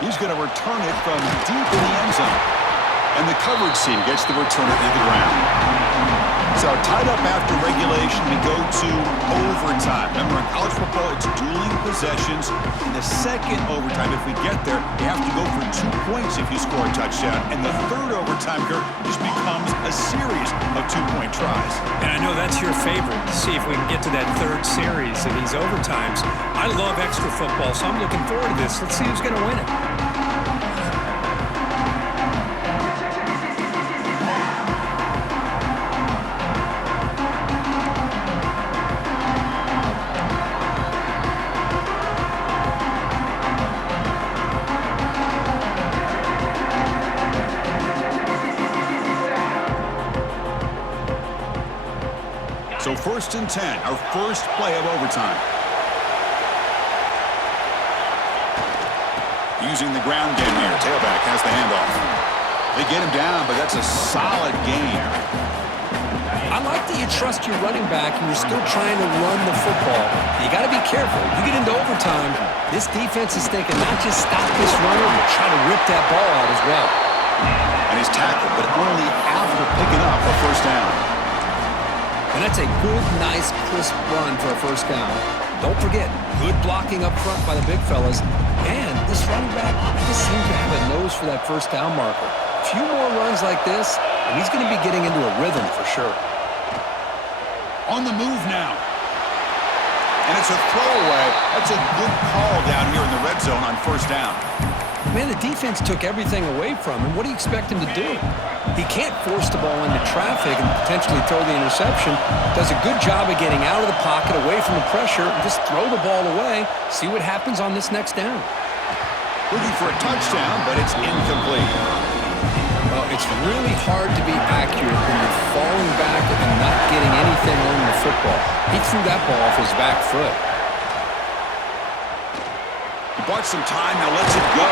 He's going to return it from deep in the end zone. And the coverage team gets the return it to the ground. So tied up after regulation, we go to overtime. Remember, in college football, it's dueling possessions. In the second overtime, if we get there, you have to go for 2 points if you score a touchdown. And the third overtime, Kirk, just becomes a series of 2-point tries. And I know that's your favorite. See if we can get to that third series of these overtimes. I love extra football, so I'm looking forward to this. Let's see who's going to win it. So 1st and 10, our first play of overtime. Using the ground game here. Tailback has the handoff. They get him down, but that's a solid gain. I like that you trust your running back and you're still trying to run the football. You got to be careful. You get into overtime, this defense is thinking not just stop this runner, but try to rip that ball out as well. And he's tackled, but only after picking up a first down. And that's a good, nice, crisp run for a first down. Don't forget, good blocking up front by the big fellas. And this running back just seems to have a nose for that first down marker. A few more runs like this, and he's going to be getting into a rhythm for sure. On the move now. And it's a throwaway. That's a good call down here in the red zone on first down. Man, the defense took everything away from him. What do you expect him to do? He can't force the ball into traffic and potentially throw the interception. Does a good job of getting out of the pocket, away from the pressure, and just throw the ball away. See what happens on this next down. Looking for a touchdown, but it's incomplete. Well, it's really hard to be accurate when you're falling back and not getting anything on the football. He threw that ball off his back foot. He bought some time, now lets it go.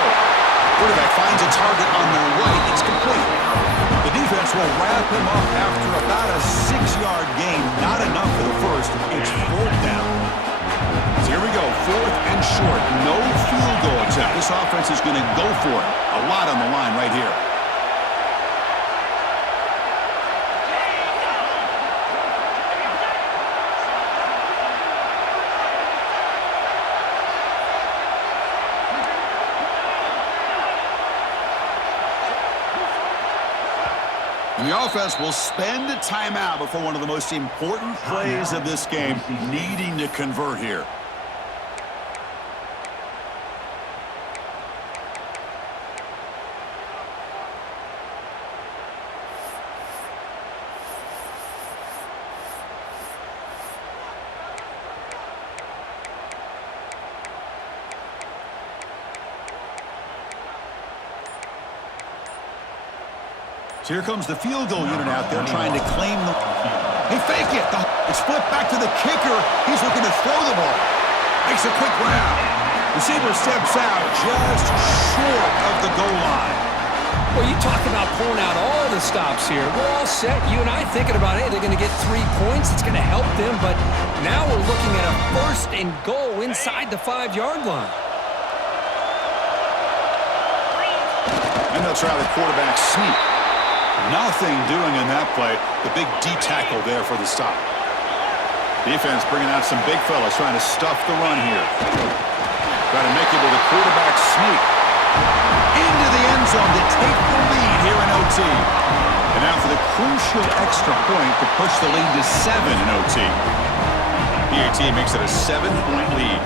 Quarterback finds a target on the right. It's complete. The defense will wrap him up after about a 6-yard gain. Not enough for the first. It's 4th down. So here we go, 4th and short. No field goal attempt. This offense is going to go for it. A lot on the line right here. And the offense will spend a timeout before one of the most important plays of this game, needing to convert here. So here comes the field goal unit out there trying to claim the... They fake it. It's flipped back to the kicker. He's looking to throw the ball. Makes a quick grab. Receiver steps out just short of the goal line. Well, you talk about pulling out all the stops here. We're all set. You and I thinking about, hey, they're going to get 3 points. It's going to help them. But now we're looking at a 1st and goal inside the 5-yard line. And they'll try the quarterback sneak. Nothing doing in that play. The big D tackle there for the stop. Defense bringing out some big fellas trying to stuff the run here. Trying to make it with a quarterback sneak. Into the end zone to take the lead here in OT. And now for the crucial extra point to push the lead to 7 in OT. PAT makes it a 7-point lead.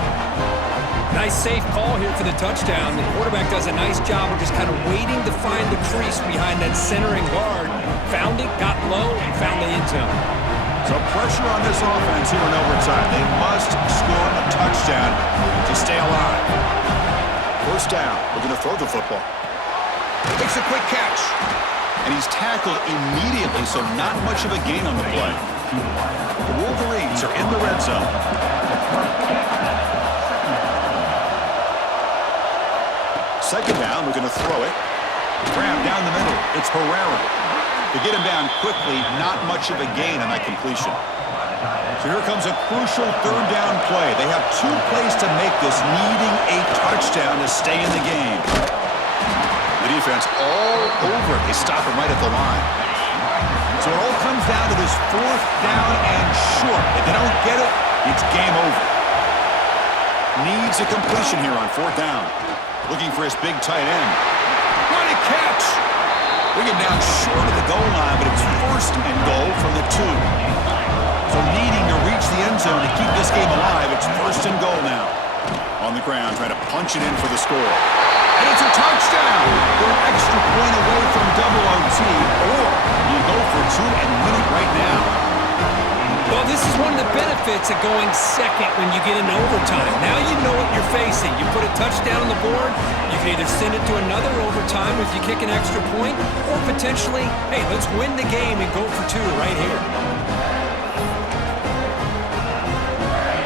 Nice safe call here for the touchdown. The quarterback does a nice job of just kind of waiting to find the crease behind that centering guard. Found it, got low, and found the end zone. So pressure on this offense here in overtime. They must score a touchdown to stay alive. First down. We're going to throw the football. Makes a quick catch. And he's tackled immediately, so not much of a gain on the play. The Wolverines are in the red zone. Second down, we're going to throw it. Grab down the middle. It's Herrera. To get him down quickly, not much of a gain on that completion. So here comes a crucial third down play. They have 2 plays to make this, needing a touchdown to stay in the game. The defense all over it. They stop him right at the line. So it all comes down to this 4th down and short. If they don't get it, it's game over. Needs a completion here on 4th down. Looking for his big tight end. What a catch! Bring it down short of the goal line, but it's 1st and goal from the 2. So needing to reach the end zone to keep this game alive, it's 1st and goal now. On the ground, trying to punch it in for the score. And it's a touchdown! They're an extra point away from double OT, or you go for 2 and win it right now. Well, this is one of the benefits of going second when you get into overtime. Now you know what you're facing. You put a touchdown on the board, you can either send it to another overtime if you kick an extra point, or potentially, hey, let's win the game and go for 2 right here.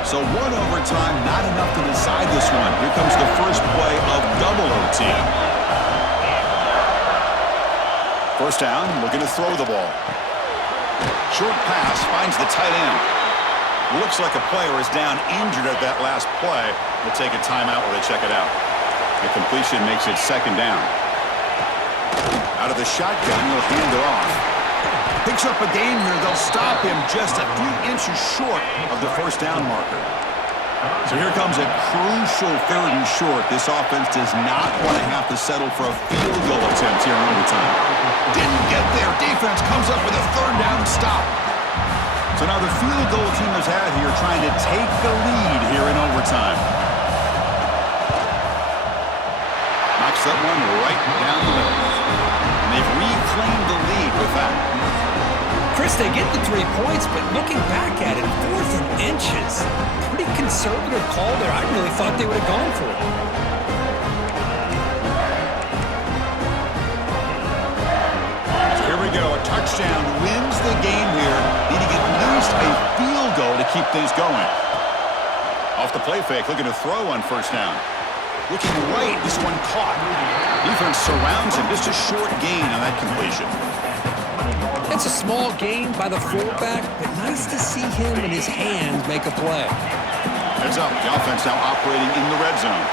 So 1 overtime, not enough to decide this one. Here comes the first play of double OT. 1st down, looking to throw the ball. Short pass finds the tight end. Looks like a player is down injured at that last play. We'll take a timeout while they check it out. The completion makes it 2nd down. Out of the shotgun, he'll hand it off. Picks up a gain here. They'll stop him just a few inches short of the 1st down marker. So here comes a crucial 3rd and short. This offense does not want to have to settle for a field goal attempt here in overtime. Didn't get there. Defense comes up with a 3rd down stop. So now the field goal team is out here trying to take the lead here in overtime. Knocks that one right down the middle. And they've reclaimed the lead with that. Chris, they get the 3 points, but looking back at it, 4th and inches. Pretty conservative call there. I really thought they would have gone for it. So here we go. A touchdown wins the game here. Needing at least a field goal to keep things going. Off the play fake, looking to throw on 1st down. Looking right, this one caught. Defense surrounds him. Just a short gain on that completion. It's a small gain by the fullback, but nice to see him and his hands make a play. Heads up, the offense now operating in the red zone.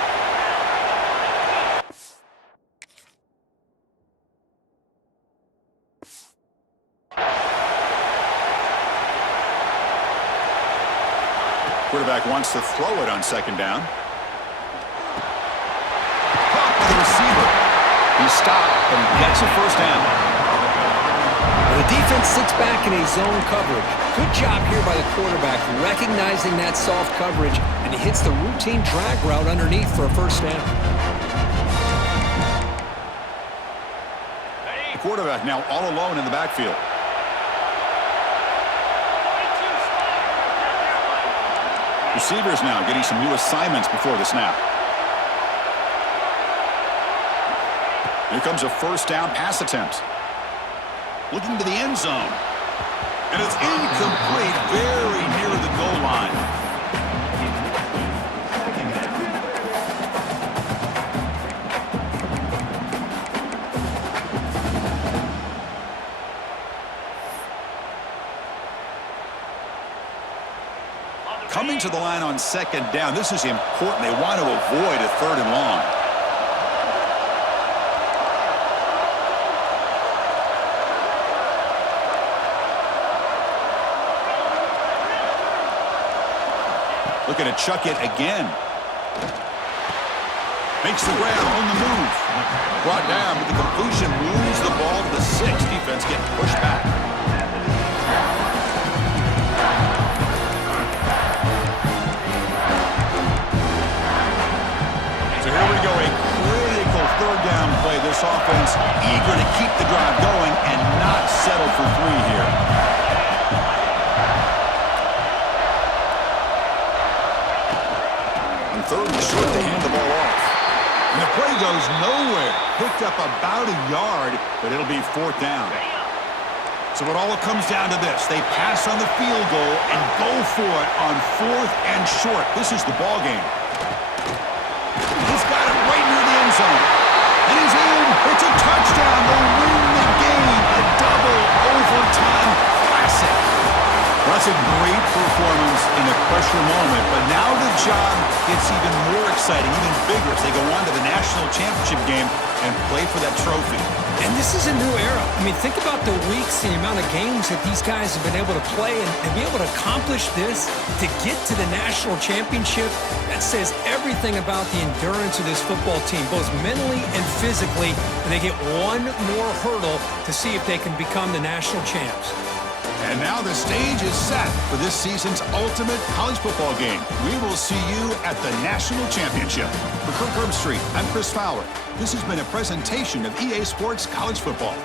Quarterback wants to throw it on 2nd down. Caught by the receiver. He stopped, but he gets a 1st down. The defense sits back in a zone coverage. Good job here by the quarterback, recognizing that soft coverage, and he hits the routine drag route underneath for a 1st down. The quarterback now all alone in the backfield. Receivers now getting some new assignments before the snap. Here comes a 1st down pass attempt. Looking to the end zone. And it's incomplete, very near the goal line. Coming to the line on 2nd down, this is important. They want to avoid a 3rd and long. Looking to chuck it again. Makes the grab on the move. Brought down, but the completion moves the ball to the 6. Defense getting pushed back. So here we go, a critical 3rd down play. This offense eager to keep the drive going and not settle for 3 here. On 3rd and short, they hand the ball off. And the play goes nowhere. Picked up about a yard, but it'll be 4th down. So it all comes down to this. They pass on the field goal and go for it on 4th and short. This is the ball game. He's got it right near the end zone. And he's in. It's a touchdown. They win the game. A double overtime classic. Well, That's a great performance in a pressure moment, but now the job gets even more exciting, even bigger as they go on to the national championship game and play for that trophy. And this is a new era. I mean, think about the weeks, the amount of games that these guys have been able to play and be able to accomplish this to get to the national championship. That says everything about the endurance of this football team, both mentally and physically. And they get one more hurdle to see if they can become the national champs. And now the stage is set for this season's ultimate college football game. We will see you at the national championship. For Kirk Herbstreit, I'm Chris Fowler. This has been a presentation of EA Sports College Football.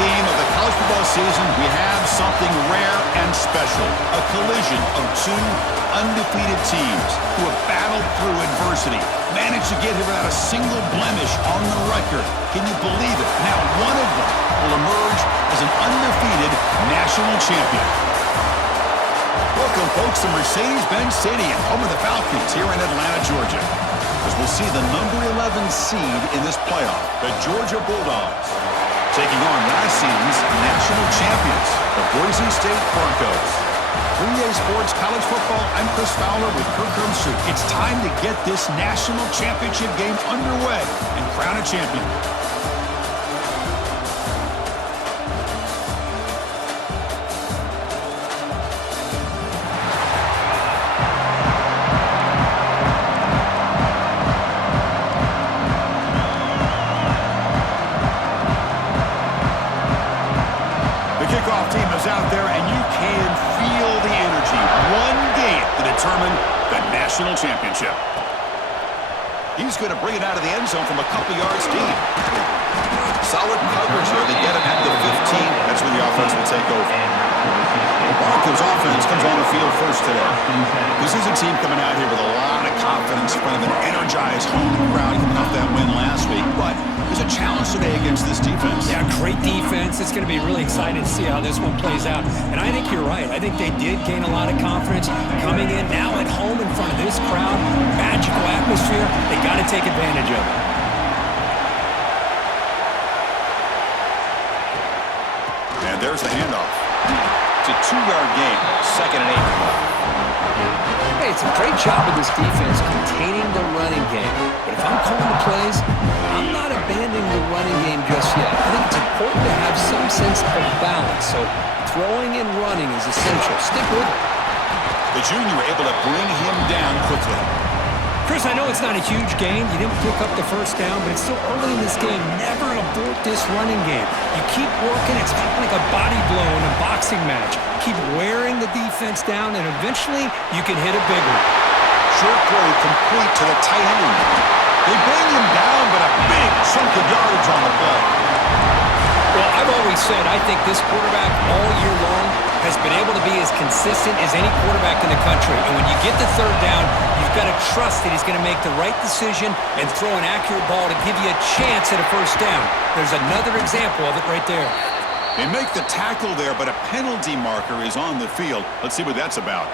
game of the college football season, we have something rare and special. A collision of two undefeated teams who have battled through adversity, managed to get here without a single blemish on the record. Can you believe it? Now one of them will emerge as an undefeated national champion. Welcome, folks, to Mercedes-Benz Stadium, home of the Falcons here in Atlanta, Georgia, as we'll see the number 11 seed in this playoff, the Georgia Bulldogs, taking on last season's national champions, the Boise State Broncos. 3A Sports College Football, I'm Chris Fowler with Kirk Herbstreit. It's time to get this national championship game underway and crown a champion. Out there, and you can feel the energy. One game to determine the national championship. He's going to bring it out of the end zone from a couple yards deep. Solid coverage here. They get him at the 15. That's where the offense will take over. The Broncos offense comes on the field first today. This is a team coming out here with a lot of confidence in front of an energized home crowd coming off that win last week, but there's a challenge today against this defense. Yeah, great defense. It's going to be really exciting to see how this one plays out. And I think you're right. I think they did gain a lot of confidence coming in now at home in front of this crowd. Magical atmosphere. They got to take advantage of it. And there's the handoff. It's a 2-yard gain, 2nd and 8. Hey, it's a great job of this defense containing the running game. But if I'm calling the plays, I'm not abandoning the running game just yet. I think it's important to have some sense of balance. So throwing and running is essential. Stick with it. The junior able to bring him down quickly. Chris, I know it's not a huge gain. You didn't pick up the first down, but it's still early in this game. Never abort this running game. You keep working. It's kind of like a body blow in a boxing match. Keep wearing the defense down, and eventually you can hit a big one. Short throw complete to the tight end. They bring him down, but a big chunk of yardage on the play. Well, I've always said I think this quarterback all year long has been able to be as consistent as any quarterback in the country. And when you get the third down, you've got to trust that he's going to make the right decision and throw an accurate ball to give you a chance at a first down. There's another example of it right there. They make the tackle there, but a penalty marker is on the field. Let's see what that's about.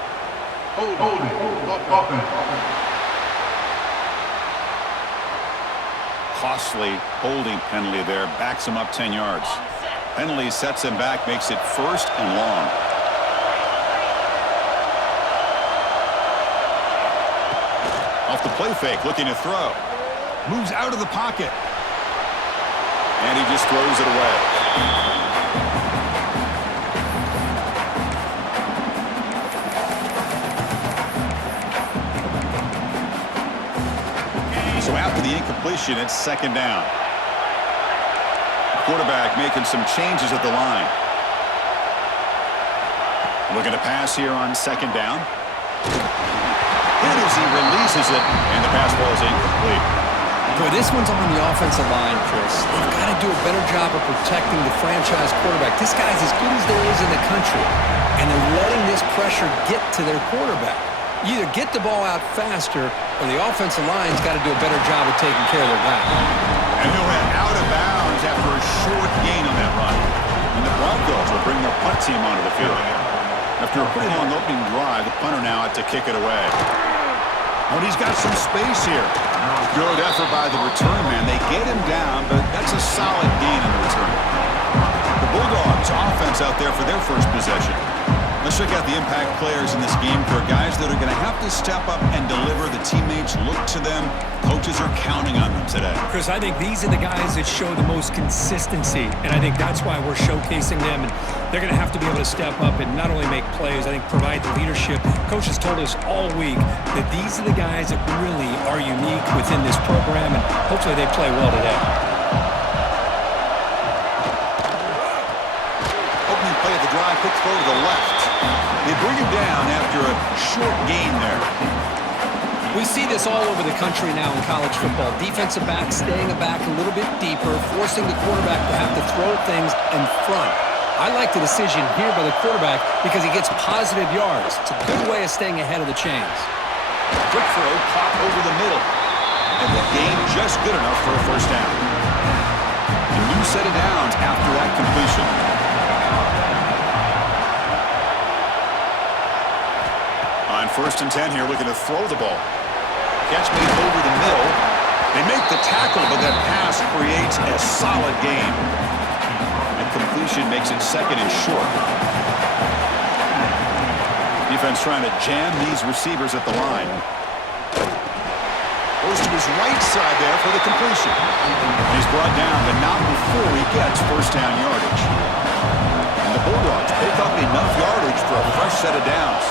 Costly holding penalty there, backs him up 10 yards. Penalty sets him back, makes it 1st and long. Off the play fake, looking to throw. Moves out of the pocket. And he just throws it away. So after the incompletion, it's 2nd down. Quarterback making some changes at the line. Looking to pass here on 2nd down. Hit as he releases it, and the pass ball is incomplete. Boy, this one's on the offensive line, Chris. They've got to do a better job of protecting the franchise quarterback. This guy's as good as there is in the country, and they're letting this pressure get to their quarterback. You either get the ball out faster, or the offensive line's got to do a better job of taking care of their guy. And he'll head out of bounds after a short gain on that run. And the Broncos will bring their punt team onto the field. After a pretty long opening drive, the punter now had to kick it away. But he's got some space here. Good effort by the return man. They get him down, but that's a solid gain in the return. The Bulldogs offense out there for their first possession. Let's check out the impact players in this game. For guys that are going to have to step up and deliver. The teammates look to them. Coaches are counting on them today. Chris, I think these are the guys that show the most consistency, and I think that's why we're showcasing them. And they're going to have to be able to step up and not only make plays, I think provide the leadership. Coaches told us all week that these are the guys that really are unique within this program, and hopefully they play well today. Opening play of the drive, quick throw to the left. They bring him down after a short gain there. We see this all over the country now in college football. Defensive backs staying back a little bit deeper, forcing the quarterback to have to throw things in front. I like the decision here by the quarterback because he gets positive yards. It's a good way of staying ahead of the chains. Quick throw, caught over the middle. And the gain just good enough for a first down. A new set of downs after that completion. On 1st and 10 here, looking to throw the ball. Catch made over the middle. They make the tackle, but that pass creates a solid gain. And completion makes it 2nd and short. Defense trying to jam these receivers at the line. Goes to his right side there for the completion. He's brought down, but not before he gets first down yardage. And the Bulldogs pick up enough yardage for a fresh set of downs.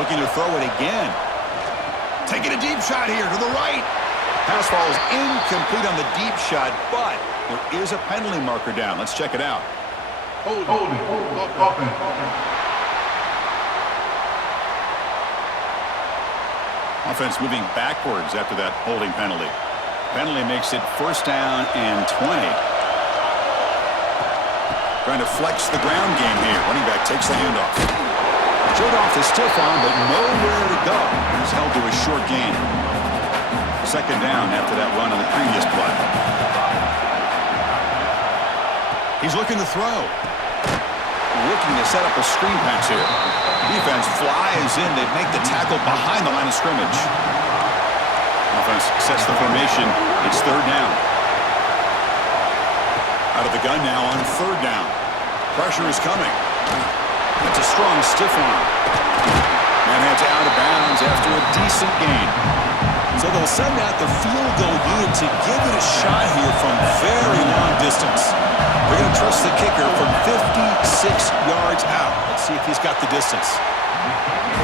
Looking to throw it again. Taking a deep shot here to the right. Pass falls incomplete on the deep shot, but there is a penalty marker down. Let's check it out. Offense moving backwards after that holding penalty. Penalty makes it first down and 20. Trying to flex the ground game here. Running back takes the handoff. Showed off the stiff arm, but nowhere to go. He's held to a short gain. 2nd down after that run on the previous play. He's looking to throw. Looking to set up a screen pass here. Defense flies in. They make the tackle behind the line of scrimmage. Offense sets the formation. It's 3rd down. Out of the gun now on 3rd down. Pressure is coming. It's a strong stiff arm. And it's out of bounds after a decent gain. So they'll send out the field goal unit to give it a shot here from very long distance. They're going to trust the kicker from 56 yards out. Let's see if he's got the distance.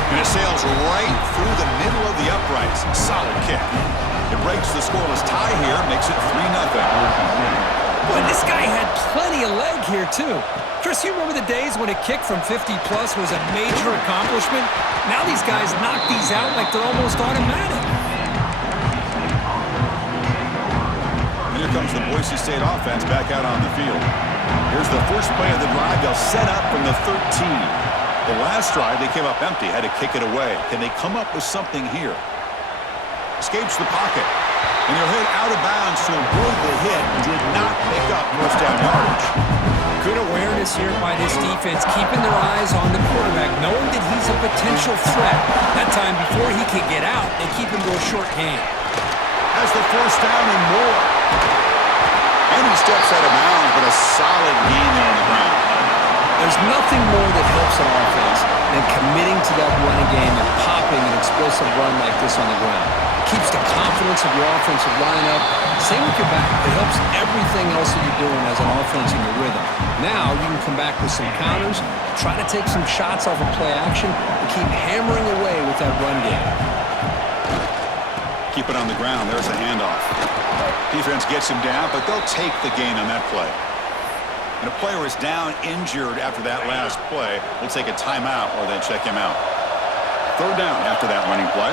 And it sails right through the middle of the uprights. Solid kick. It breaks the scoreless tie here, makes it 3-0. Boy, this guy had plenty of leg here, too. Chris, you remember the days when a kick from 50-plus was a major accomplishment? Now these guys knock these out like they're almost automatic. And here comes the Boise State offense back out on the field. Here's the first play of the drive. They'll set up from the 13. The last drive, they came up empty, had to kick it away. Can they come up with something here? Escapes the pocket. And he'll hit out of bounds to avoid the hit. Did not pick up first down yardage. Good awareness here by this defense, keeping their eyes on the quarterback, knowing that he's a potential threat. That time, before he can get out, they keep him to a short gain. Has the first down and more. And he steps out of bounds, but a solid gain there on the ground. There's nothing more that helps an offense than committing to that running game and popping an explosive run like this on the ground. Keeps the confidence of your offensive lineup. Same with your back. It helps everything else that you're doing as an offense in your rhythm. Now you can come back with some counters, try to take some shots off of play action, and keep hammering away with that run game. Keep it on the ground. There's a handoff. Defense gets him down, but they'll take the gain on that play. And a player is down injured after that last play. We'll take a timeout or then check him out. 3rd down after that running play.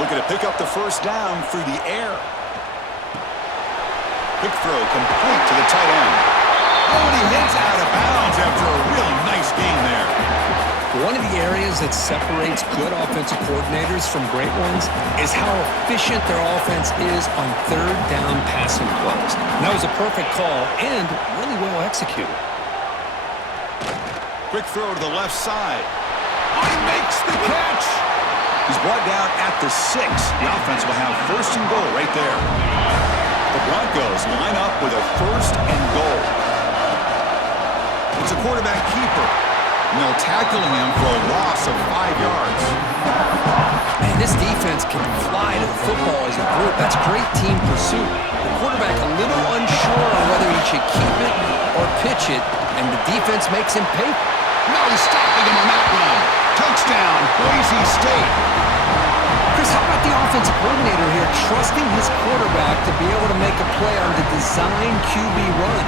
Looking to pick up the first down through the air. Quick throw complete to the tight end. Oh, and he hits out of bounds after a really nice gain there. One of the areas that separates good offensive coordinators from great ones is how efficient their offense is on 3rd down passing plays. And that was a perfect call and really well executed. Quick throw to the left side. Oh, he makes the catch. He's brought down at the 6. The offense will have 1st and goal right there. The Broncos line up with a 1st and goal. It's a quarterback keeper. And they'll tackle him for a loss of 5 yards. Man, this defense can fly to the football as a group. That's great team pursuit. The quarterback a little unsure on whether he should keep it or pitch it, and the defense makes him pay. No stopping him on that run. Touchdown, Boise State. Chris, how about the offensive coordinator here trusting his quarterback to be able to make a play on the design QB run?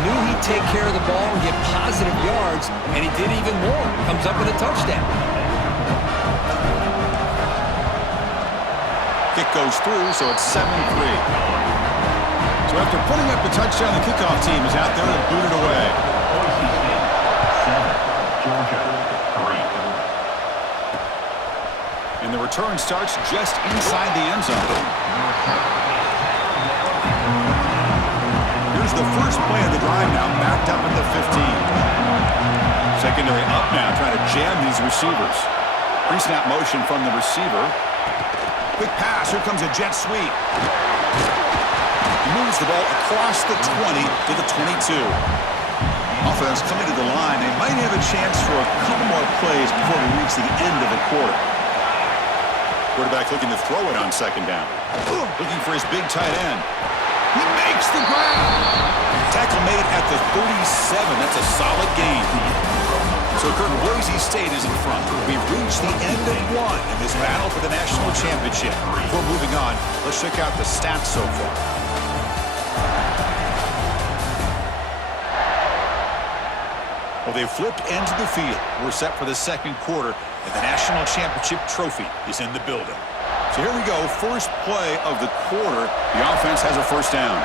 Knew he'd take care of the ball and get positive yards, and he did even more. Comes up with a touchdown. Kick goes through, so it's 7-3. So after putting up the touchdown, the kickoff team is out there to boot it away. And the return starts just inside the end zone. Here's the first play of the drive now, backed up at the 15. Secondary up now, trying to jam these receivers. Pre-snap motion from the receiver. Quick pass, here comes a jet sweep. He moves the ball across the 20 to the 22. Offense coming to the line. They might have a chance for a couple more plays before we reach the end of the quarter. Quarterback looking to throw it on second down. Looking for his big tight end. He makes the grab. Tackle made at the 37. That's a solid gain. So, Kurt, Boise State is in front. We've reached the end of one in this battle for the national championship. Before moving on, let's check out the stats so far. Well, they've flipped ends of the field. We're set for the second quarter, and the national championship trophy is in the building. So here we go. First play of the quarter. The offense has a first down.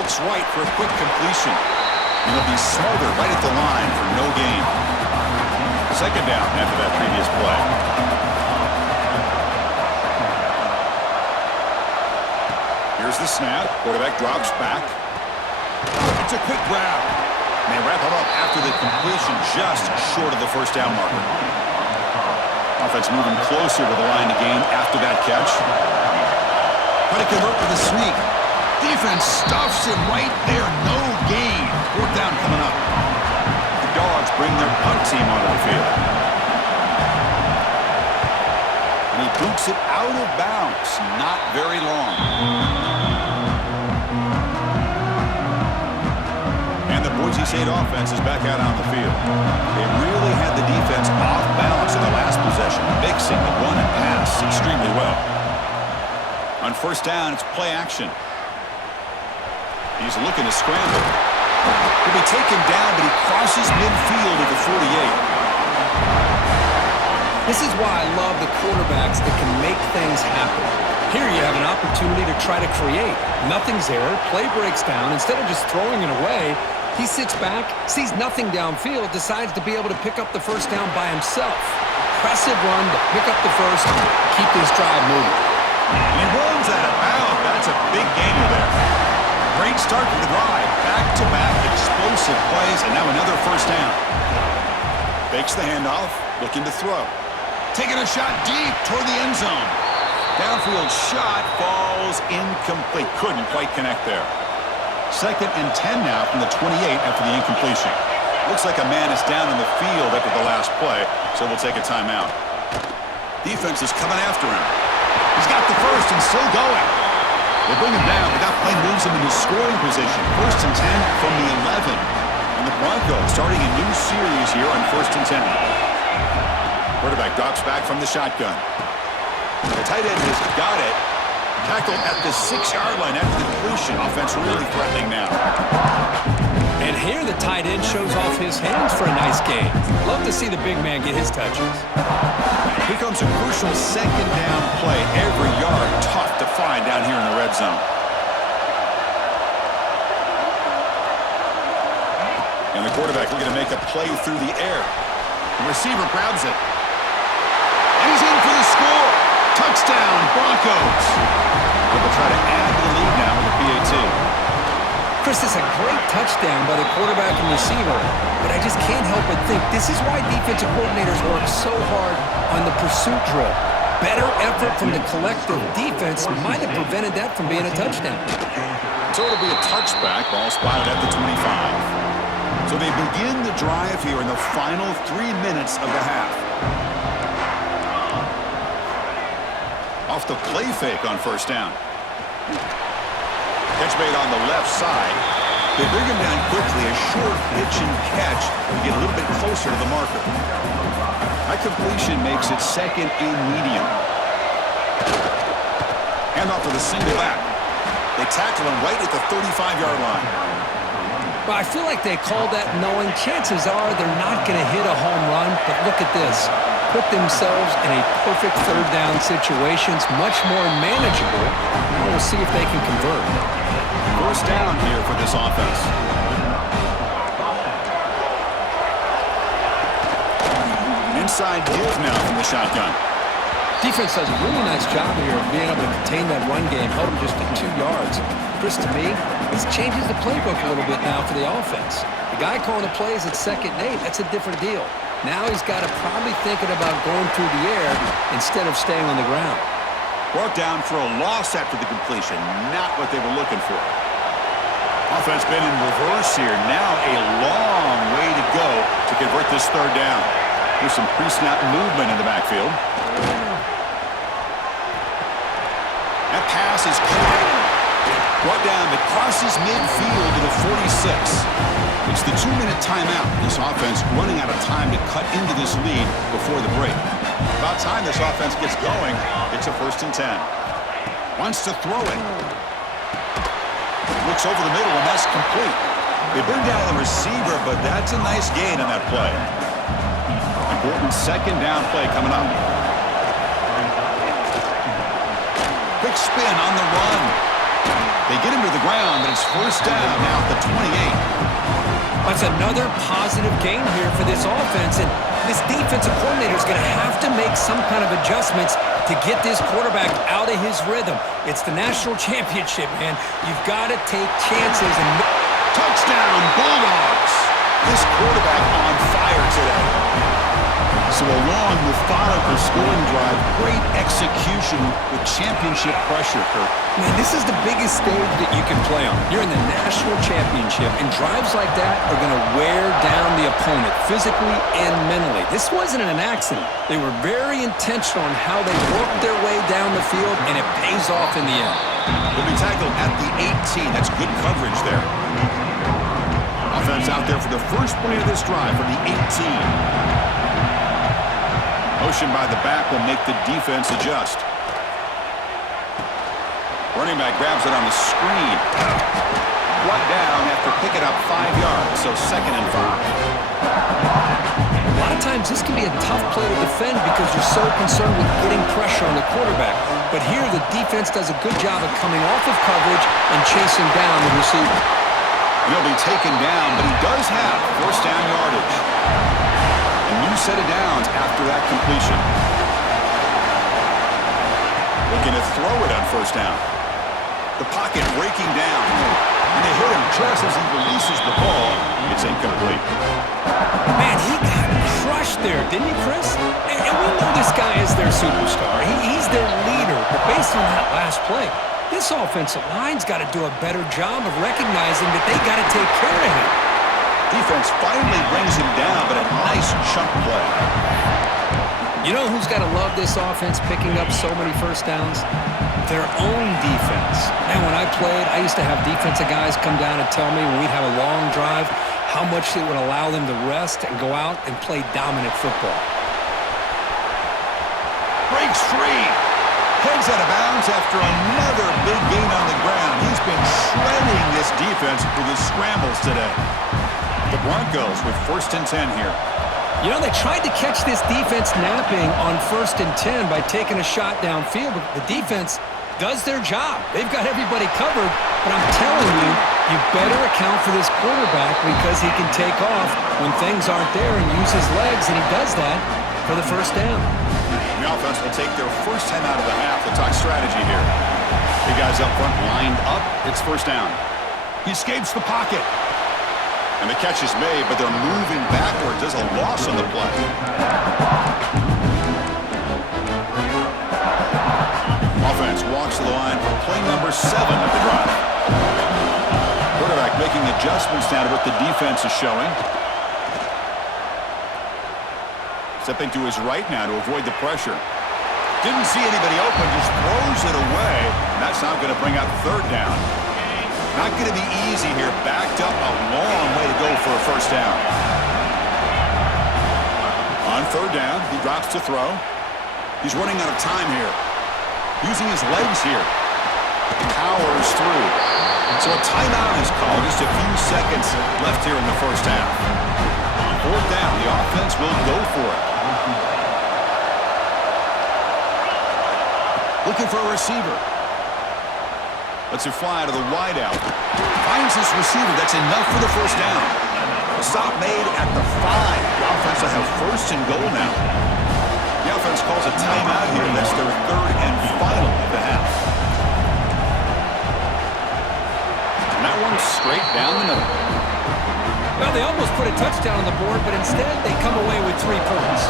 Looks right for a quick completion. And he'll be smothered right at the line for no gain. Second down after that previous play. Here's the snap. Quarterback drops back. It's a quick grab. And they wrap him up after the completion just short of the first down marker. Offense moving closer to the line to gain after that catch. Try to convert with a sneak. Defense stuffs him right there. No gain. Fourth down coming up. The Dogs bring their punt team onto the field. And he boots it out of bounds. Not very long. And the Boise State offense is back out on the field. They really had the defense off balance in the last possession, mixing the run and pass extremely well. On first down, it's play action. He's looking to scramble. He'll be taken down, but he crosses midfield at the 48. This is why I love the quarterbacks that can make things happen. Here you have an opportunity to try to create. Nothing's there. Play breaks down. Instead of just throwing it away, he sits back, sees nothing downfield, decides to be able to pick up the first down by himself. Impressive run to pick up the first, keep this drive moving. And he runs out of bounds. That's a big gainer there. Great start to the drive. Back-to-back explosive plays, and now another first down. Fakes the handoff, looking to throw. Taking a shot deep toward the end zone. Downfield shot falls incomplete. Couldn't quite connect there. Second and 10 now from the 28 after the incompletion. Looks like a man is down in the field after the last play, so we'll take a timeout. Defense is coming after him. He's got the first and still going. They bring him down, but that play moves him into scoring position. First and 10 from the 11. And the Broncos starting a new series here on first and 10. Quarterback drops back from the shotgun. The tight end has got it. Tackled at the 6-yard line after the completion. Offense really threatening now. And here the tight end shows off his hands for a nice game. Love to see the big man get his touches. Here comes a crucial second down play. Every yard tough to find down here in the red zone. And the quarterback looking to make a play through the air. The receiver grabs it. And he's in for the score. Touchdown, Broncos. They'll try to add to the lead now with the PAT. Chris, this is a great touchdown by the quarterback and receiver, but I just can't help but think this is why defensive coordinators work so hard on the pursuit drill. Better effort from the collective defense might have prevented that from being a touchdown. So it'll be a touchback, ball spotted at the 25. So they begin the drive here in the final 3 minutes of the half. Off the play fake on first down. Catch made on the left side. They bring him down quickly. A short pitch and catch to get a little bit closer to the marker. That completion makes it second and medium. Handoff to the single back. They tackle him right at the 35-yard line. But I feel like they called that knowing chances are they're not going to hit a home run, but look at this. put themselves in a perfect third down situation. It's much more manageable. Now we'll see if they can convert. First down here for this offense. Inside give now from the shotgun. Defense does a really nice job here of being able to contain that run game, held them just at 2 yards. Chris, to me, this changes the playbook a little bit now for the offense. The guy calling the plays at 2nd and 8, that's a different deal. Now he's got to probably thinking about going through the air instead of staying on the ground. Brought down for a loss after the completion, not what they were looking for. Offense been in reverse here. Now a long way to go to convert this third down. There's some pre-snap movement in the backfield. That pass is caught. Brought down, but crosses midfield to the 46. It's the 2-minute timeout. This offense running out of time to cut into this lead before the break. About time this offense gets going. It's a 1st and 10. Wants to throw it. Looks over the middle, and that's complete. They bring down the receiver, but that's a nice gain on that play. Important 2nd down play coming up. Quick spin on the run. They get him to the ground, but it's 1st down now at the 28. That's another positive gain here for this offense, and this defensive coordinator is going to have to make some kind of adjustments to get this quarterback out of his rhythm. It's the national championship, man. You've got to take chances. And touchdown, Bulldogs! This quarterback on fire today. So a long, methodical scoring drive, great execution with championship pressure, Kirk. Man, this is the biggest stage that you can play on. You're in the national championship, and drives like that are going to wear down the opponent physically and mentally. This wasn't an accident. They were very intentional on how they worked their way down the field, and it pays off in the end. They'll be tackled at the 18. That's good coverage there. Offense out there for the first play of this drive from the 18. Motion by the back will make the defense adjust. Running back grabs it on the screen. Brought down after picking up 5 yards, so 2nd and 5. A lot of times this can be a tough play to defend because you're so concerned with getting pressure on the quarterback. But here the defense does a good job of coming off of coverage and chasing down the receiver. He'll be taken down, but he does have 1st down yardage. A new set of downs after that completion. Looking to throw it on 1st down. The pocket breaking down. And they hit him just as he releases the ball. It's incomplete. Man, he got crushed there, didn't he, Chris? And we know this guy is their superstar. He's their leader. But based on that last play, this offensive line's got to do a better job of recognizing that they got to take care of him. Defense finally brings him down, but a nice chunk play. You know who's got to love this offense picking up so many 1st downs? Their own defense. Man, when I played, I used to have defensive guys come down and tell me when we'd have a long drive how much it would allow them to rest and go out and play dominant football. Breaks free. Heads out of bounds after another big gain on the ground. He's been shredding this defense with his scrambles today. The Broncos with 1st and 10 here. You know, they tried to catch this defense napping on 1st and 10 by taking a shot downfield, but the defense does their job. They've got everybody covered, but I'm telling you, you better account for this quarterback because he can take off when things aren't there and use his legs, and he does that for the 1st down. The offense will take their first time out of the half. They'll talk strategy here. The guys up front lined up. It's 1st down. He escapes the pocket. And the catch is made, but they're moving backwards. There's a loss on the play. Offense walks to the line for play number 7 of the drive. Quarterback making adjustments now to what the defense is showing. Stepping to his right now to avoid the pressure. Didn't see anybody open, just throws it away. And that's not going to bring out 3rd down. Not going to be easy here. Backed up a long way to go for a 1st down. On 3rd down, he drops to throw. He's running out of time here. Using his legs here. Powers through. So a timeout is called. Just a few seconds left here in the 1st half. 4th down, the offense will go for it. Looking for a receiver. Lets it fly to the wideout. Finds this receiver. That's enough for the first down. A stop made at the 5. The offense will have first and goal now. The offense calls a timeout here. That's their third and final of the half. And that one straight down the middle. Well, they almost put a touchdown on the board, but instead they come away with 3 points.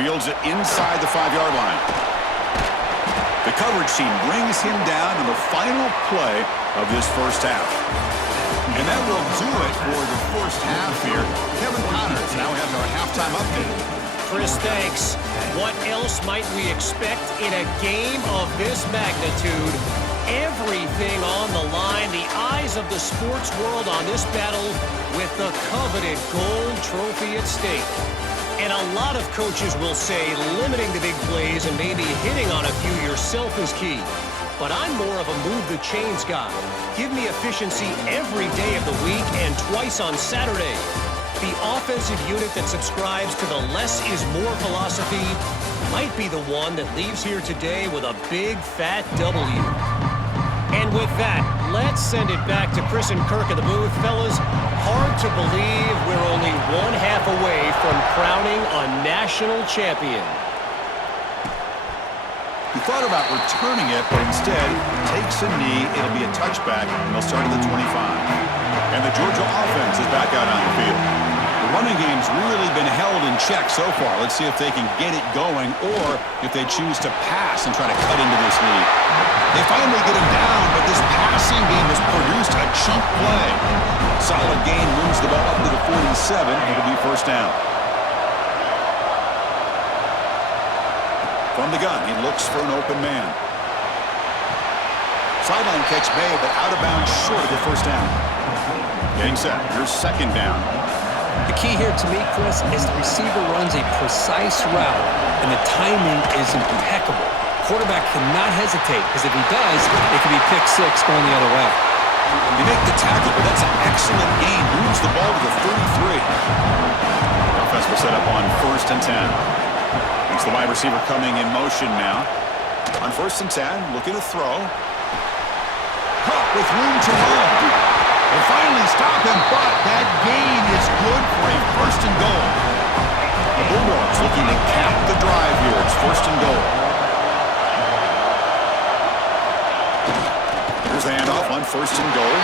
Fields it inside the 5-yard line. The coverage team brings him down in the final play of this first half. And that will do it for the first half here. Kevin Connors, now we have our halftime update. Chris, thanks. What else might we expect in a game of this magnitude? Everything on the line, the eyes of the sports world on this battle with the coveted gold trophy at stake. And a lot of coaches will say limiting the big plays and maybe hitting on a few yourself is key. But I'm more of a move the chains guy. Give me efficiency every day of the week and twice on Saturday. The offensive unit that subscribes to the less is more philosophy might be the one that leaves here today with a big fat W. And with that, let's send it back to Chris and Kirk in the booth. Fellas, hard to believe we're only 1/2 away from crowning a national champion. He thought about returning it, but instead takes a knee. It'll be a touchback, and they'll start at the 25. And the Georgia offense is back out on the field. The running game's really been held in check so far. Let's see if they can get it going or if they choose to pass and try to cut into this lead. They finally get him down, but this passing game has produced a chunk play. Solid gain moves the ball up to the 47. It'll be first down. From the gun, he looks for an open man. Sideline catch made, but out of bounds short of the first down. Getting set. Here's second down. The key here to me, Chris, is the receiver runs a precise route, and the timing is impeccable. Quarterback cannot hesitate, because if he does, it could be pick 6 going the other way. You make the tackle, but that's an excellent gain. Moves the ball to the 33. Offense will set up on first and 10. It's the wide receiver coming in motion now. On first and 10, looking to throw. Caught with room to run. They finally stop him, but that gain is good for a first and goal. The Bulldogs looking to cap the drive here. It's first and goal. Here's the handoff on first and goal.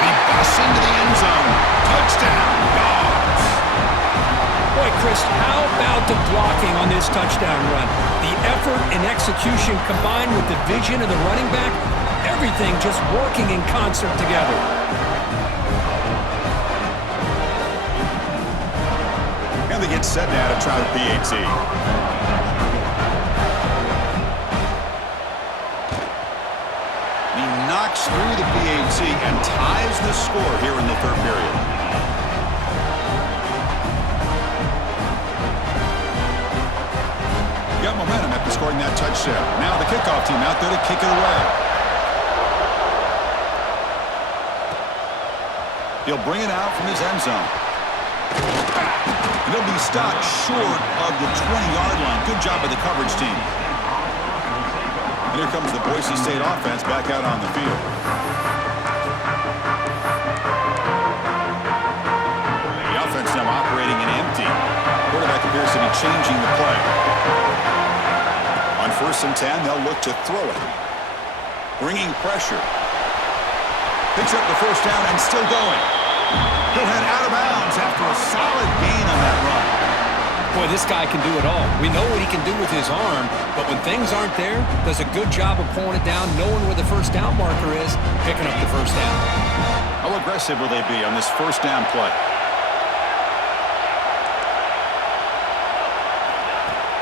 And he busts into the end zone. Touchdown, Dogs. Boy, Chris, how about the blocking on this touchdown run? The effort and execution combined with the vision of the running back, everything just working in concert together. And they get set now to try the PAT. He knocks through the PAT and ties the score here in the third period. Got momentum after scoring that touchdown. Now the kickoff team out there to kick it away. He'll bring it out from his end zone. And he'll be stopped short of the 20-yard line. Good job by the coverage team. And here comes the Boise State offense back out on the field. The offense now operating in empty. Quarterback appears to be changing the play. On first and 10, they'll look to throw it. Bringing pressure. Picks up the first down and still going. He'll head out of bounds after a solid gain on that run. Boy, this guy can do it all. We know what he can do with his arm, but when things aren't there, does a good job of pulling it down, knowing where the first down marker is, picking up the first down. How aggressive will they be on this first down play?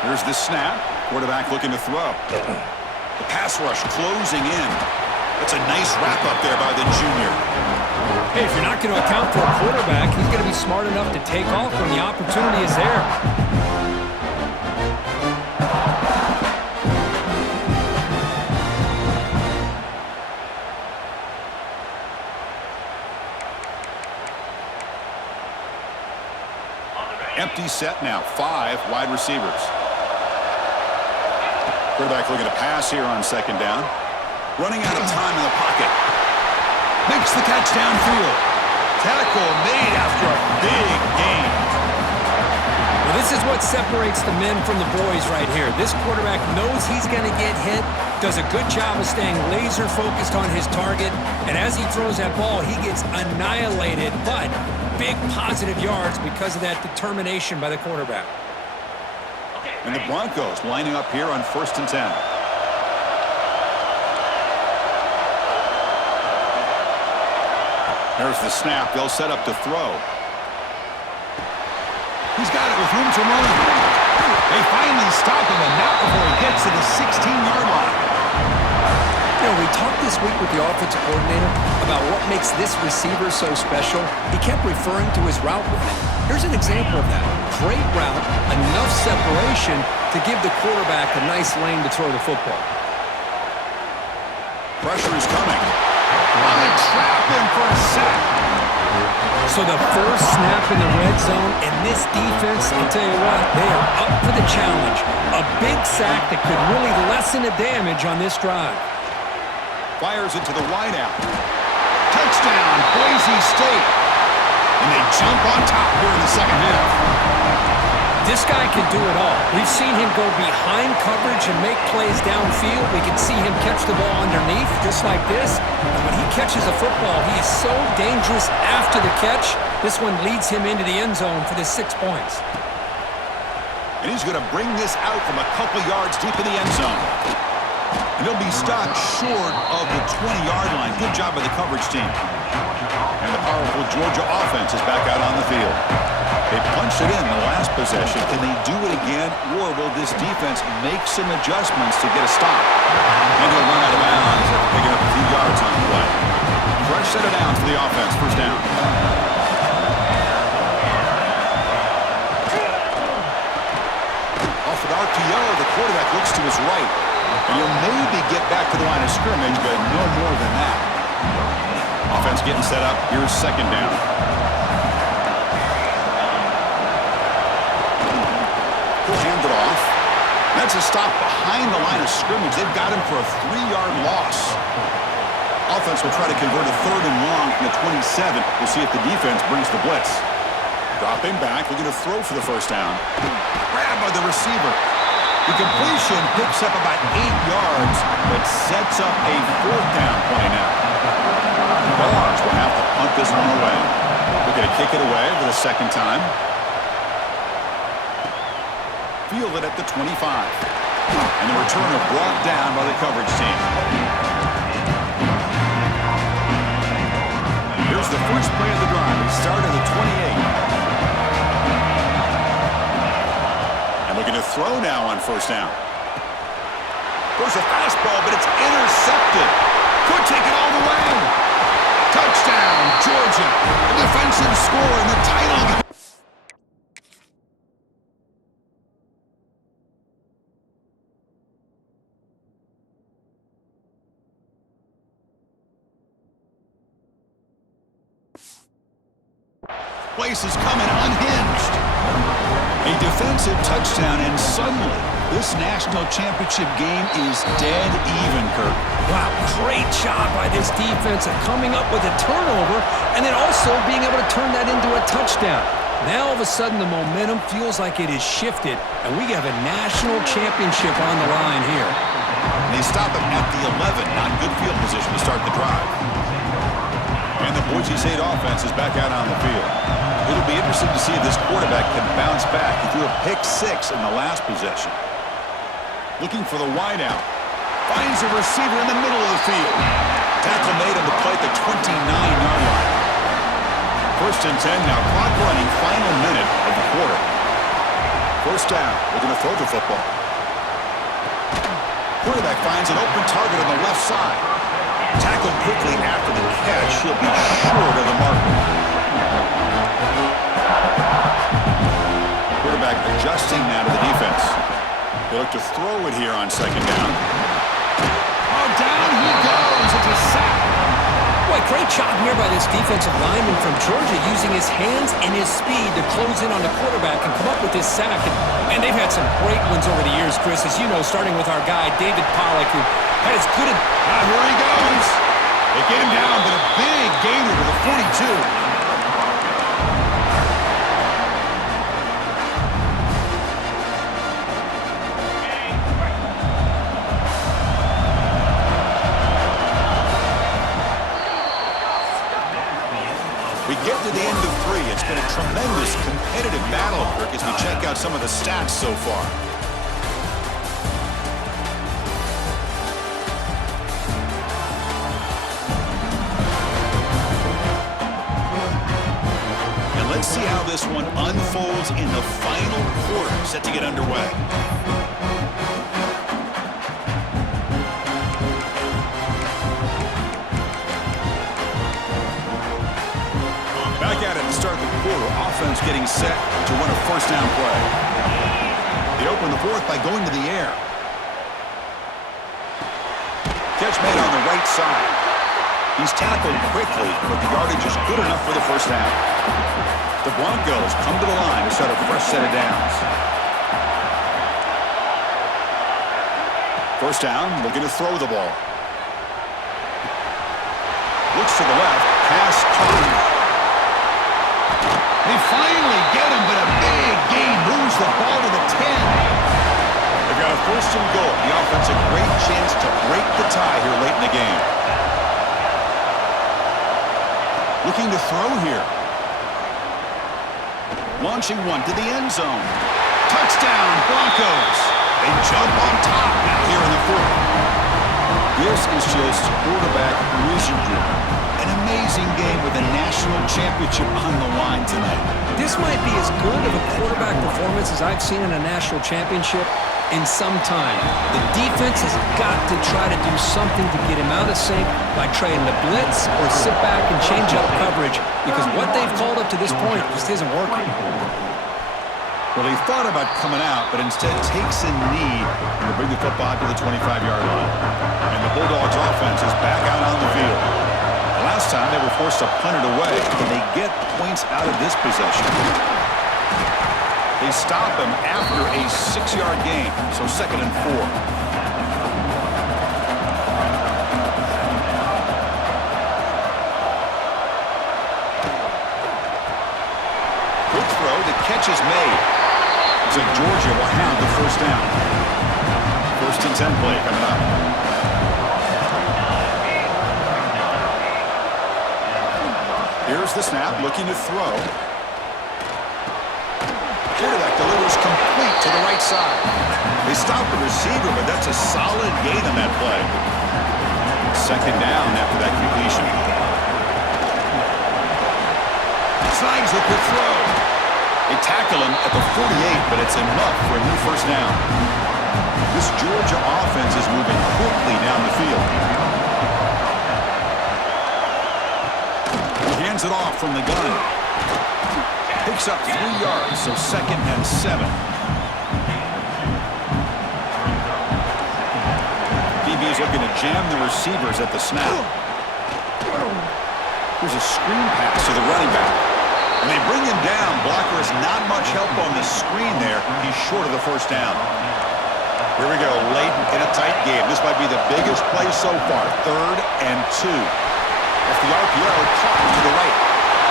Here's the snap. Quarterback looking to throw. The pass rush closing in. That's a nice wrap-up there by the junior. Hey, if you're not going to account for a quarterback, he's going to be smart enough to take off when the opportunity is there. Empty set now. 5 wide receivers. Quarterback looking to pass here on second down. Running out of time in the pocket. Makes the catch downfield. Tackle made after a big gain. Well, this is what separates the men from the boys right here. This quarterback knows he's going to get hit, does a good job of staying laser focused on his target, and as he throws that ball, he gets annihilated, but big positive yards because of that determination by the quarterback. And the Broncos lining up here on 1st and 10. There's the snap. They'll set up to throw. He's got it with room to run. They finally stop him, and not before he gets to the 16-yard line. You know, we talked this week with the offensive coordinator about what makes this receiver so special. He kept referring to his route running. Here's an example of that. Great route, enough separation to give the quarterback a nice lane to throw the football. Pressure is coming. On a trap in for a sack. So the first snap in the red zone, and this defense, I'll tell you what, they are up for the challenge. A big sack that could really lessen the damage on this drive. Fires into the wideout. Touchdown, Boise State. And they jump on top here in the second half. This guy can do it all. We've seen him go behind coverage and make plays downfield. We can see him catch the ball underneath, just like this. And when he catches a football, he is so dangerous after the catch. This one leads him into the end zone for the 6 points. And he's going to bring this out from a couple yards deep in the end zone. And he'll be stopped short of the 20-yard line. Good job by the coverage team. And the powerful Georgia offense is back out on the field. They punched it in the last possession. Can they do it again, or will this defense make some adjustments to get a stop? And he'll run out of bounds after picking up a few yards on the play. Fresh set of downs for the offense. First down. Off an RPO, the quarterback looks to his right. And he'll maybe get back to the line of scrimmage, but no more than that. Offense getting set up. Here's second down. Hand it off. That's a stop behind the line of scrimmage. They've got him for a 3-yard loss. Offense will try to convert a 3rd and long from the 27. We'll see if the defense brings the blitz. Dropping back, looking to throw for the first down. Grab by the receiver. The completion picks up about 8 yards, but sets up a 4th down play now. The Dogs will have to punt this one away. Looking to kick it away for the second time. Fielded at the 25. And the returner brought down by the coverage team. Here's the first play of the drive. It started at the 28. And looking to throw now on first down. Goes a fastball, but it's intercepted. Could take it all the way. Touchdown, Georgia. A defensive score in the title game. Place is coming unhinged. A defensive touchdown, and suddenly this national championship game is dead even, Kirk. Wow, great job by this defense of coming up with a turnover and then also being able to turn that into a touchdown. Now all of a sudden the momentum feels like it is shifted, and we have a national championship on the line here. And they stop him at the 11, not good field position to start the drive. And the Boise State offense is back out on the field. It'll be interesting to see if this quarterback can bounce back. He threw a pick 6 in the last possession. Looking for the wideout. Finds a receiver in the middle of the field. Tackle made on the play at the 29-yard line. First and 10 now. Clock running. Final minute of the quarter. First down. We're going to throw the football. Quarterback finds an open target on the left side. Tackled quickly after the catch. He'll be short of the marker. Quarterback adjusting now to the defense. They look to throw it here on second down. Oh, down he goes. It's a sack. Boy, great job here by this defensive lineman from Georgia, using his hands and his speed to close in on the quarterback and come up with this sack. And they've had some great ones over the years, Chris, as you know, starting with our guy, David Pollack, who had as good a... Here he goes. They get him down, but a big gainer to the 42. We get to the end of 3. It's been a tremendous competitive battle, Kirk, as we check out some of the stats so far. And let's see how this one unfolds in the final quarter, set to get underway. Back at it to start the quarter. Offense getting set to run a first down play. They open the fourth by going to the air. Catch made on the right side. He's tackled quickly, but the yardage is good enough for the first down. The Broncos come to the line to start a fresh set of downs. First down, looking to throw the ball. Looks to the left, pass caught. They finally get him, but a big gain moves the ball to the 10. They've got a first and goal. The offense a great chance to break the tie here late in the game. Looking to throw here. Launching one to the end zone. Touchdown, Broncos. They jump on top now here in the fourth. This is just quarterback wizardry. An amazing game with a national championship on the line tonight. This might be as good of a quarterback performance as I've seen in a national championship in some time. The defense has got to try to do something to get him out of sync by trying to blitz or sit back and change up coverage, because what they've called up to this point just isn't working. Well, he thought about coming out, but instead takes a knee to bring the football to the 25-yard line. And the Bulldogs offense is back out on the field. Last time they were forced to punt it away. Can they get points out of this possession? They stop him after a 6-yard gain, so 2nd and 4. Quick throw, the catch is made. Looks like Georgia will have the first down. 1st and 10 play coming up. Here's the snap, looking to throw. Quarterback delivers complete to the right side. They stop the receiver, but that's a solid gain on that play. 2nd down after that completion. Slides with the throw. They tackle him at the 48, but it's enough for a new first down. This Georgia offense is moving quickly down the field. Hands it off from the gun. Picks up 3 yards, so 2nd and 7. DB is looking to jam the receivers at the snap. Here's a screen pass to the running back. And they bring him down. Blocker has not much help on the screen there. He's short of the first down. Here we go, late in a tight game. This might be the biggest play so far. 3rd and 2. Off the RPO, caught to the right.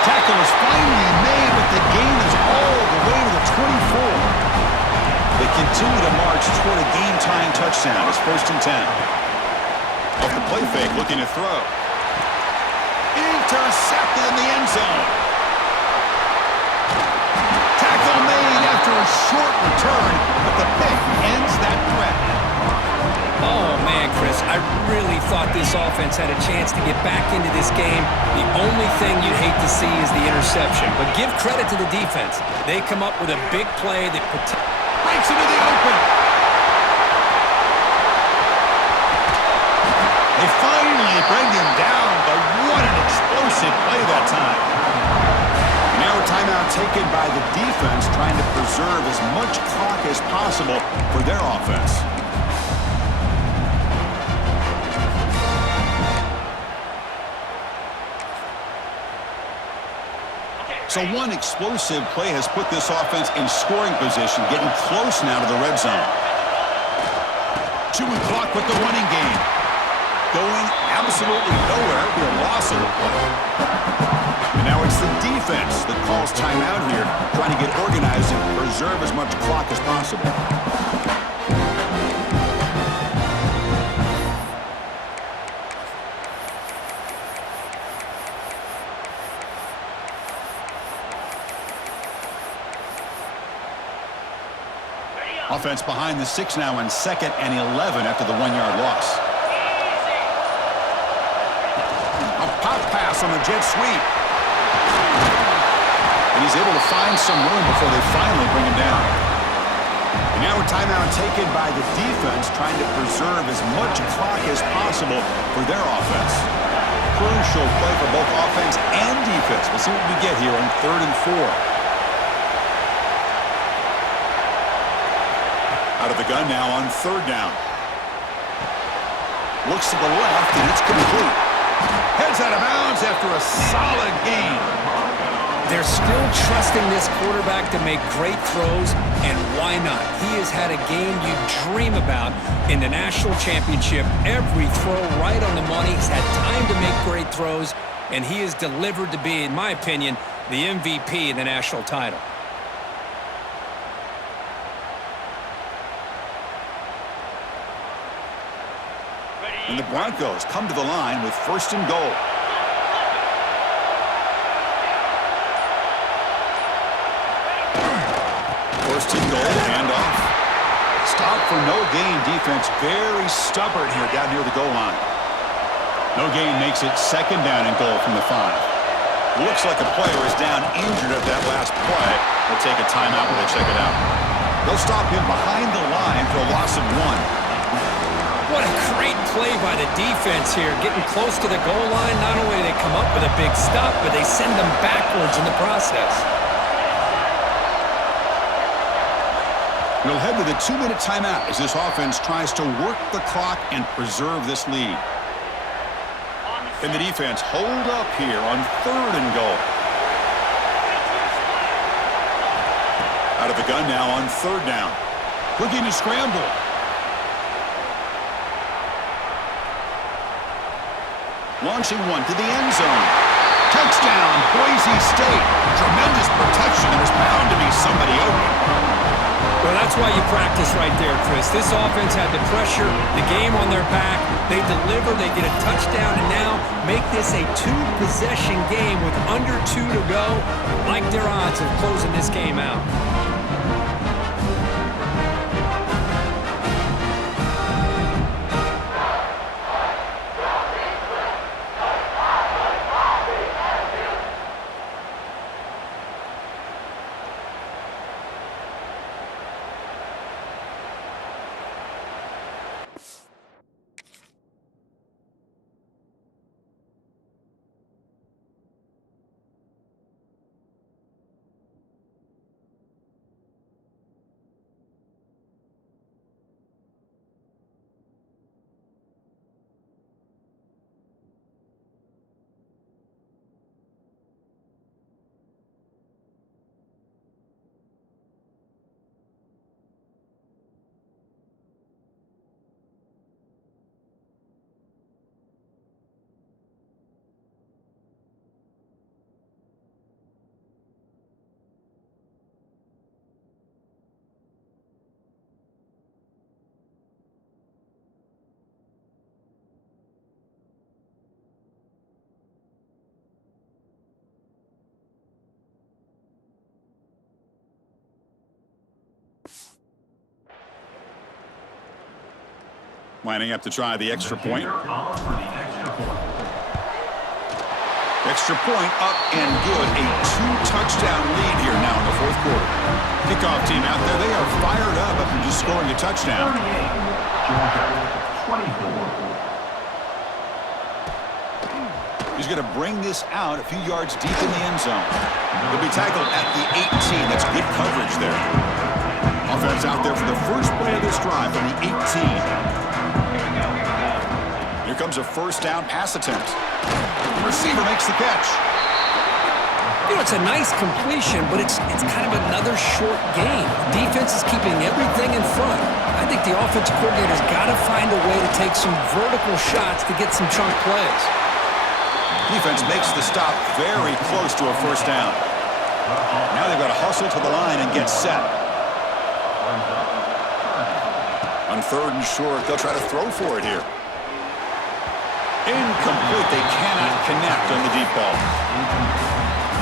Tackle is finally made, but the gain is all the way to the 24. They continue to march toward a game-tying touchdown. It's 1st and 10. Off the play fake, looking to throw. Intercepted in the end zone. Tackle made after a short return, but the pick ends that threat. Oh, man, Chris, I really thought this offense had a chance to get back into this game. The only thing you'd hate to see is the interception. But give credit to the defense. They come up with a big play that breaks into the open. They finally bring him down, but what an explosive play that time. Now a timeout taken by the defense, trying to preserve as much clock as possible for their offense. So one explosive play has put this offense in scoring position, getting close now to the red zone. Chewing clock with the running game. Going absolutely nowhere. Be a loss of the play. And now it's the defense that calls timeout here, trying to get organized and preserve as much clock as possible. Offense behind the 6 now on 2nd and 11 after the 1-yard loss. A pop pass on the jet sweep. And he's able to find some room before they finally bring him down. And now a timeout taken by the defense, trying to preserve as much clock as possible for their offense. Crucial play for both offense and defense. We'll see what we get here on 3rd and 4. Out of the gun now on 3rd down. Looks to the left, and it's complete. Heads out of bounds after a solid gain. They're still trusting this quarterback to make great throws, and why not? He has had a game you dream about in the national championship. Every throw right on the money. He's had time to make great throws, and he is delivered to be, in my opinion, the MVP in the national title. And the Broncos come to the line with 1st and goal. First and goal, handoff. Stop for no gain defense. Very stubborn here down near the goal line. No gain makes it 2nd down and goal from the 5. Looks like a player is down injured at that last play. They'll take a timeout when they check it out. They'll stop him behind the line for a loss of 1. What a great play by the defense here, getting close to the goal line. Not only do they come up with a big stop, but they send them backwards in the process. We'll head to the 2-minute timeout as this offense tries to work the clock and preserve this lead. Can the defense hold up here on 3rd and goal? Out of the gun now on 3rd down. Looking to scramble. Launching one to the end zone. Touchdown, Boise State. Tremendous protection. There's bound to be somebody open. Well, that's why you practice right there, Chris. This offense had the pressure, the game on their back. They deliver, they get a touchdown, and now make this a 2-possession game with under 2 to go. Like their odds of closing this game out. Lining up to try the extra point. Extra point up and good. A 2-touchdown lead here now in the 4th quarter. Kickoff team out there. They are fired up after just scoring a touchdown. He's going to bring this out a few yards deep in the end zone. He'll be tackled at the 18. That's good coverage there. Offense out there for the first play of this drive from the 18. Here comes a 1st down pass attempt. The receiver makes the catch. You know, it's a nice completion, but it's kind of another short game. The defense is keeping everything in front. I think the offensive coordinator's got to find a way to take some vertical shots to get some chunk plays. Defense makes the stop very close to a first down. Now they've got to hustle to the line and get set. On 3rd and short, they'll try to throw for it here. Incomplete. They cannot connect on the deep ball.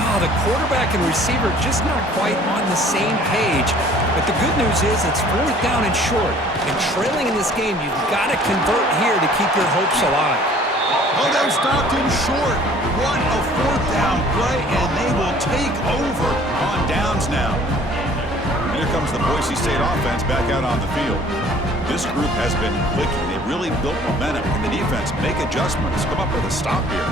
Oh, the quarterback and receiver just not quite on the same page. But the good news is it's 4th down and short. And trailing in this game, you've got to convert here to keep your hopes alive. Oh, they're stopped in short. What a 4th down play, and they will take over on downs now. Here comes the Boise State offense back out on the field. This group has been clicking. They've really built momentum. Can the defense make adjustments? Come up with a stop here.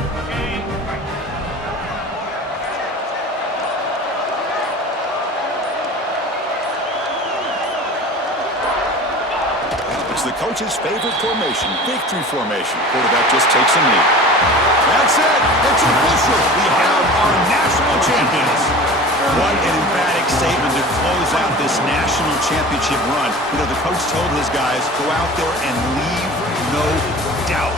It's the coach's favorite formation, victory formation. Quarterback just takes a knee. That's it. It's official. We have our national champions. What an emphatic statement to close out this national championship run. You know, the coach told his guys, go out there and leave no doubt.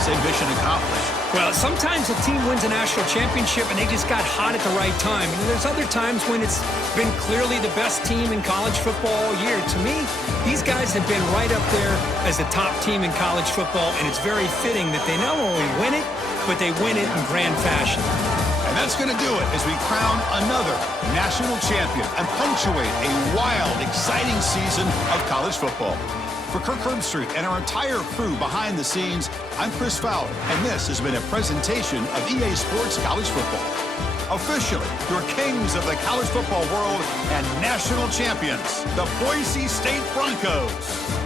Say mission accomplished. Well, sometimes a team wins a national championship and they just got hot at the right time. And there's other times when it's been clearly the best team in college football all year. To me, these guys have been right up there as the top team in college football, and it's very fitting that they not only win it, but they win it in grand fashion. And that's going to do it as we crown another national champion and punctuate a wild, exciting season of college football. For Kirk Herbstreit and our entire crew behind the scenes, I'm Chris Fowler, and this has been a presentation of EA Sports College Football. Officially, your kings of the college football world and national champions, the Boise State Broncos.